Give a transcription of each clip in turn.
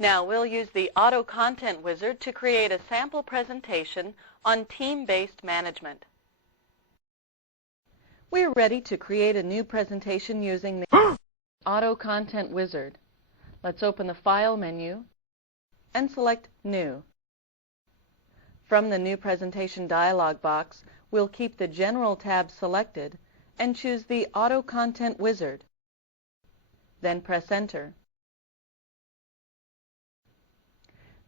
Now we'll use the AutoContent wizard to create a sample presentation on team-based management. We're ready to create a new presentation using the AutoContent wizard. Let's open the File menu and select New. From the New Presentation dialog box, we'll keep the General tab selected and choose the AutoContent wizard. Then press Enter.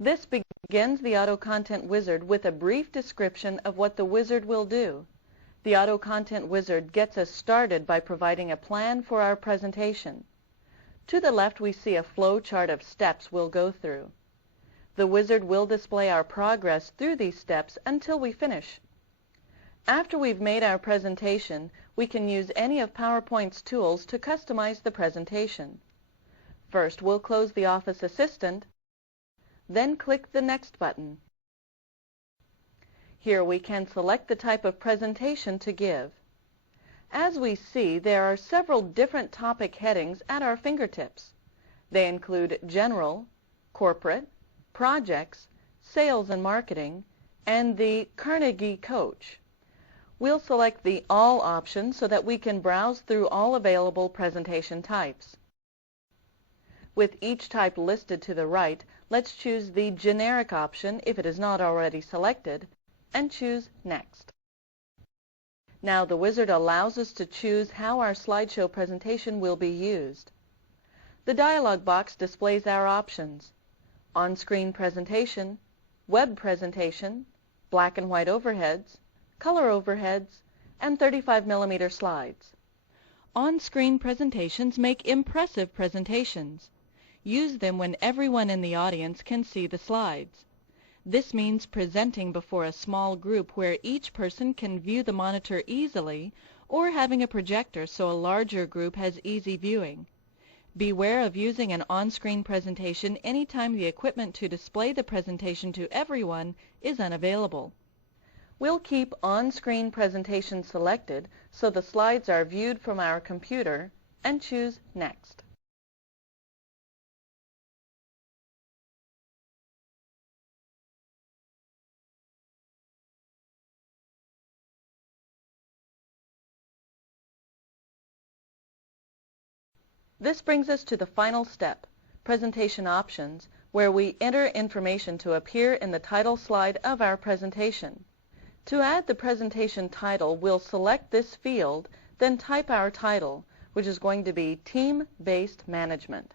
This begins the AutoContent wizard with a brief description of what the wizard will do. The AutoContent wizard gets us started by providing a plan for our presentation. To the left, we see a flow chart of steps we'll go through. The wizard will display our progress through these steps until we finish. After we've made our presentation, we can use any of PowerPoint's tools to customize the presentation. First, we'll close the Office Assistant, then click the Next button. Here we can select the type of presentation to give. As we see, there are several different topic headings at our fingertips. They include General, Corporate, Projects, Sales and Marketing, and the Carnegie Coach. We'll select the All option so that we can browse through all available presentation types. With each type listed to the right, let's choose the Generic option if it is not already selected, and choose Next. Now the wizard allows us to choose how our slideshow presentation will be used. The dialog box displays our options: on-screen presentation, web presentation, black and white overheads, color overheads, and 35mm slides. On-screen presentations make impressive presentations. Use them when everyone in the audience can see the slides. This means presenting before a small group where each person can view the monitor easily, or having a projector so a larger group has easy viewing. Beware of using an on-screen presentation anytime the equipment to display the presentation to everyone is unavailable. We'll keep on-screen presentation selected so the slides are viewed from our computer and choose Next. This brings us to the final step, Presentation Options, where we enter information to appear in the title slide of our presentation. To add the presentation title, we'll select this field, then type our title, which is going to be Team-Based Management.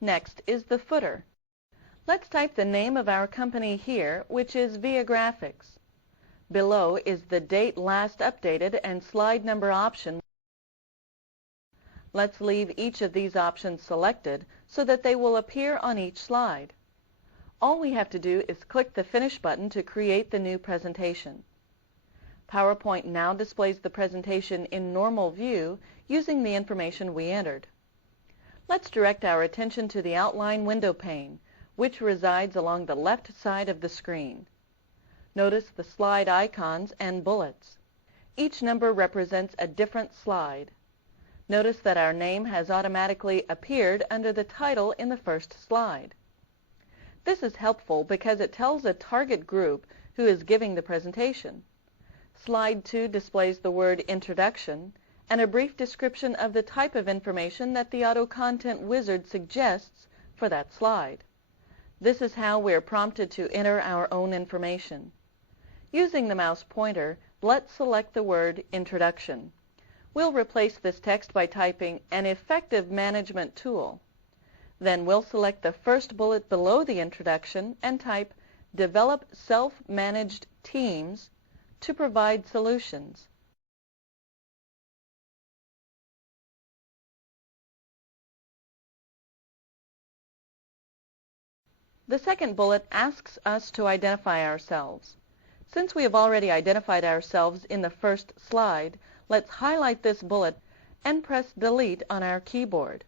Next is the footer. Let's type the name of our company here, which is Viagrafix. Below is the date last updated and slide number option. Let's leave each of these options selected so that they will appear on each slide. All we have to do is click the Finish button to create the new presentation. PowerPoint now displays the presentation in normal view using the information we entered. Let's direct our attention to the outline window pane, which resides along the left side of the screen. Notice the slide icons and bullets. Each number represents a different slide. Notice that our name has automatically appeared under the title in the first slide. This is helpful because it tells a target group who is giving the presentation. Slide 2 displays the word Introduction and a brief description of the type of information that the AutoContent wizard suggests for that slide. This is how we're prompted to enter our own information. Using the mouse pointer, let's select the word Introduction. We'll replace this text by typing an effective management tool. Then we'll select the first bullet below the introduction and type Develop Self-Managed Teams to provide solutions. The second bullet asks us to identify ourselves. Since we have already identified ourselves in the first slide, let's highlight this bullet and press Delete on our keyboard.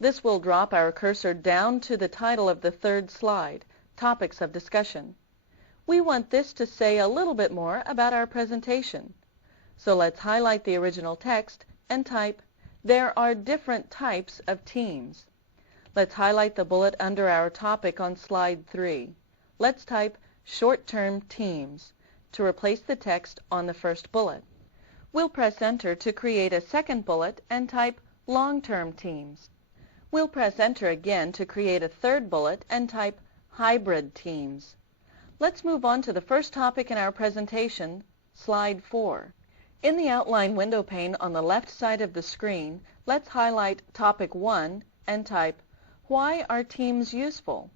This will drop our cursor down to the title of the third slide, Topics of Discussion. We want this to say a little bit more about our presentation. So let's highlight the original text and type, There are different types of teams. Let's highlight the bullet under our topic on slide 3. Let's type short-term teams to replace the text on the first bullet. We'll press Enter to create a second bullet and type long-term teams. We'll press Enter again to create a third bullet and type hybrid teams. Let's move on to the first topic in our presentation, slide 4. In the outline window pane on the left side of the screen, let's highlight topic 1 and type, Why are teams useful?